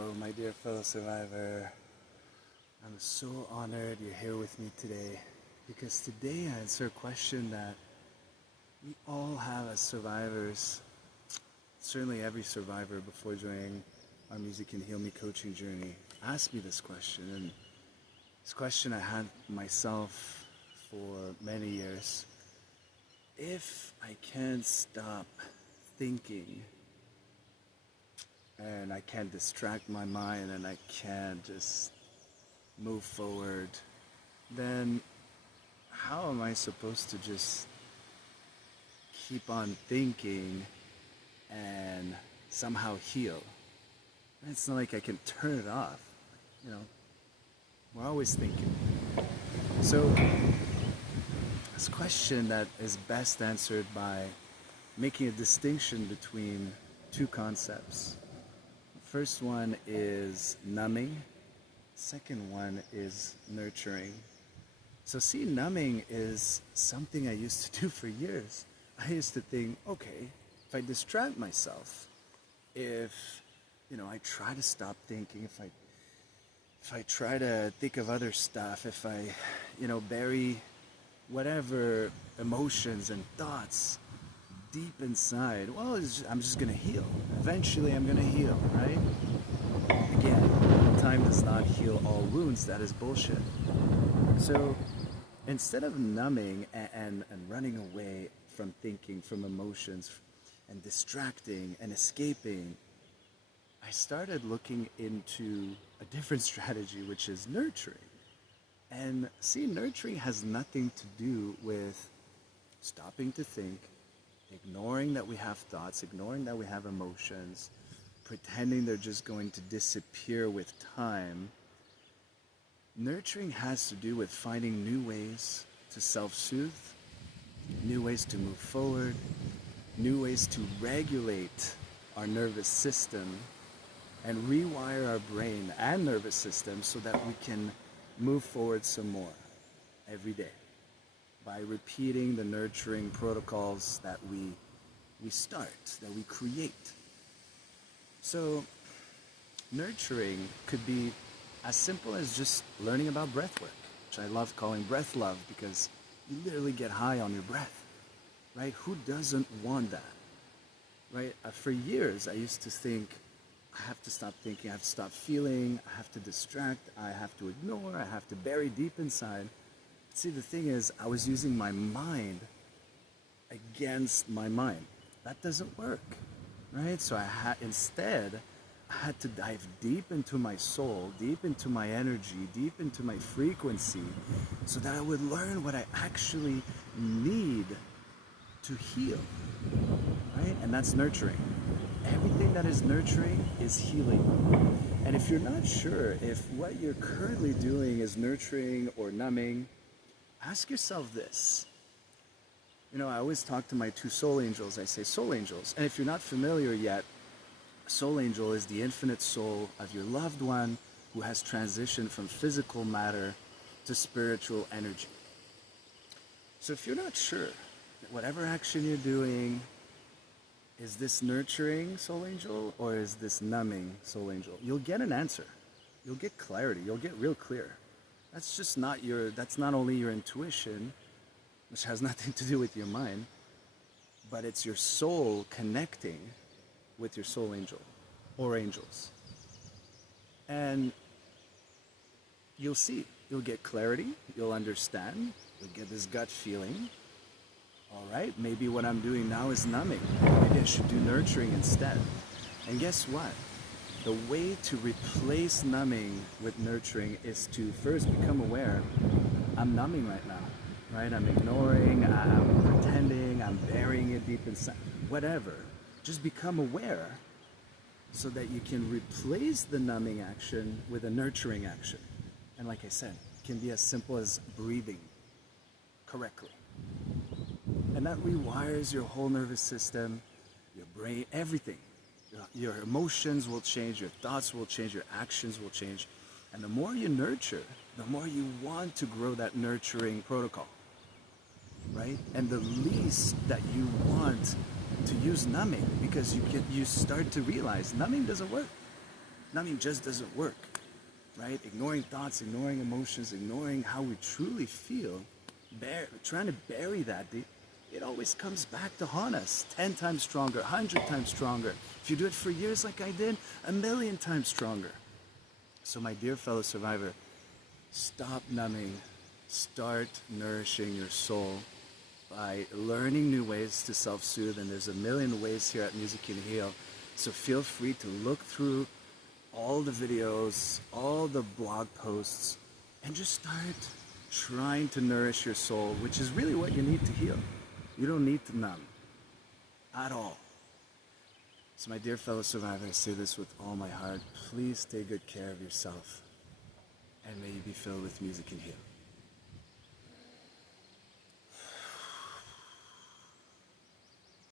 Hello, my dear fellow survivor. I'm so honored you're here with me today because today I answer a question that we all have as survivors. Certainly, every survivor before joining our Music Can Heal Me coaching journey asked me this question, and this question I had myself for many years. If I can't stop thinking, and I can't distract my mind, and I can't just move forward, then how am I supposed to just keep on thinking and somehow heal? It's not like I can turn it off. We're always thinking. So this question that is best answered by making a distinction between two concepts. First one is numbing. Second one is nurturing. So see, numbing is something I used to do for years. I used to think, okay, if I distract myself, if I try to stop thinking, if I try to think of other stuff, if I bury whatever emotions and thoughts deep inside, well, I'm just gonna heal. Eventually I'm gonna heal, right? Again, time does not heal all wounds. That is bullshit. So instead of numbing and running away from thinking, from emotions, and distracting and escaping, I started looking into a different strategy, which is nurturing. And see, nurturing has nothing to do with stopping to think, ignoring that we have thoughts, ignoring that we have emotions, pretending they're just going to disappear with time. Nurturing has to do with finding new ways to self-soothe, new ways to move forward, new ways to regulate our nervous system and rewire our brain and nervous system so that we can move forward some more every day by repeating the nurturing protocols that we start, that we create. So nurturing could be as simple as just learning about breath work, which I love calling breath love, because you literally get high on your breath, right? Who doesn't want that, right? For years, I used to think, I have to stop thinking, I have to stop feeling, I have to distract, I have to ignore, I have to bury deep inside. See, the thing is, I was using my mind against my mind. That doesn't work, right? So instead, I had to dive deep into my soul, deep into my energy, deep into my frequency, so that I would learn what I actually need to heal, right? And that's nurturing. Everything that is nurturing is healing. And if you're not sure if what you're currently doing is nurturing or numbing, ask yourself this. I always talk to my two soul angels. I say soul angels. And if you're not familiar yet, soul angel is the infinite soul of your loved one who has transitioned from physical matter to spiritual energy. So if you're not sure that whatever action you're doing, is this nurturing, soul angel, or is this numbing, soul angel? You'll get an answer. You'll get clarity. You'll get real clear. That's not only your intuition, which has nothing to do with your mind, but it's your soul connecting with your soul angel or angels. And you'll see, you'll get clarity, you'll understand, you'll get this gut feeling. All right, maybe what I'm doing now is numbing. Maybe I should do nurturing instead. And guess what? The way to replace numbing with nurturing is to first become aware, I'm numbing right now, right? I'm ignoring, I'm pretending, I'm burying it deep inside, whatever. Just become aware so that you can replace the numbing action with a nurturing action. And like I said, it can be as simple as breathing correctly. And that rewires your whole nervous system, your brain, everything. Your emotions will change, your thoughts will change, your actions will change. And the more you nurture, the more you want to grow that nurturing protocol, right? And the least that you want to use numbing, because you start to realize numbing doesn't work. numbing just doesn't work, right? Ignoring thoughts, ignoring emotions, ignoring how we truly feel, trying to bury that, it always comes back to haunt us 10 times stronger, 100 times stronger. If you do it for years like I did, 1,000,000 times stronger. So my dear fellow survivor, stop numbing, start nourishing your soul by learning new ways to self-soothe, and there's 1,000,000 ways here at Music Can Heal. So feel free to look through all the videos, all the blog posts, and just start trying to nourish your soul, which is really what you need to heal. You don't need to numb at all. So my dear fellow survivor, I say this with all my heart, please take good care of yourself, and may you be filled with music and heal.